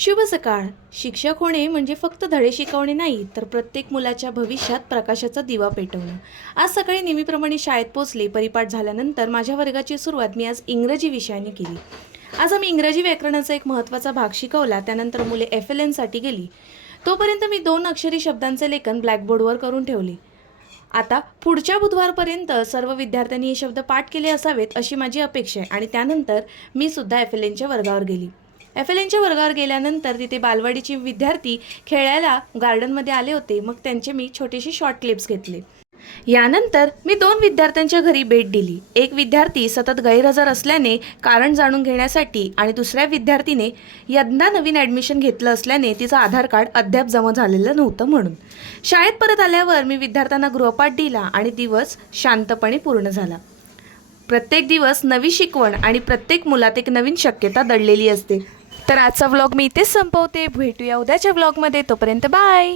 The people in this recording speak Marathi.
शुभ सकाळ. शिक्षक होणे म्हणजे फक्त धडे शिकवणे नाही, तर प्रत्येक मुलाच्या भविष्यात प्रकाशाचा दिवा पेटवणं. आज सकाळी नेहमीप्रमाणे शाळेत पोचले. परिपाठ झाल्यानंतर माझ्या वर्गाची सुरुवात मी आज इंग्रजी विषयाने केली. आज आम्ही इंग्रजी व्याकरणाचा एक महत्त्वाचा भाग शिकवला. त्यानंतर मुले FLNसाठी गेली. तोपर्यंत मी 2 अक्षरी शब्दांचे लेखन ब्लॅकबोर्डवर करून ठेवले. आता पुढच्या बुधवारपर्यंत सर्व विद्यार्थ्यांनी हे शब्द पाठ केले असावेत अशी माझी अपेक्षा आहे. आणि त्यानंतर मी सुद्धा FLNच्या वर्गावर गेली. FLNच्या वर्गावर गेल्यानंतर तिथे बालवाडीचे विद्यार्थी खेळायला गार्डनमध्ये आले होते. मग त्यांचे मी छोटेसे शॉर्ट क्लिप्स घेतले. यानंतर मी 2 विद्यार्थ्यांच्या घरी भेट दिली. एक विद्यार्थी सतत गैरहजर असल्याने कारण जाणून घेण्यासाठी आणि दुसऱ्या विद्यार्थीने यंदा नवीन ॲडमिशन घेतलं असल्याने तिचं आधार कार्ड अद्याप जमा झालेलं नव्हतं म्हणून. शाळेत परत आल्यावर मी विद्यार्थ्यांना गृहपाठ दिला आणि दिवस शांतपणे पूर्ण झाला. प्रत्येक दिवस नवी शिकवण आणि प्रत्येक मुलात एक नवीन शक्यता दडलेली असते. तर आजचा व्लॉग मी इथेच संपवते. भेटूया उद्याच्या व्लॉगमध्ये. तोपर्यंत बाय.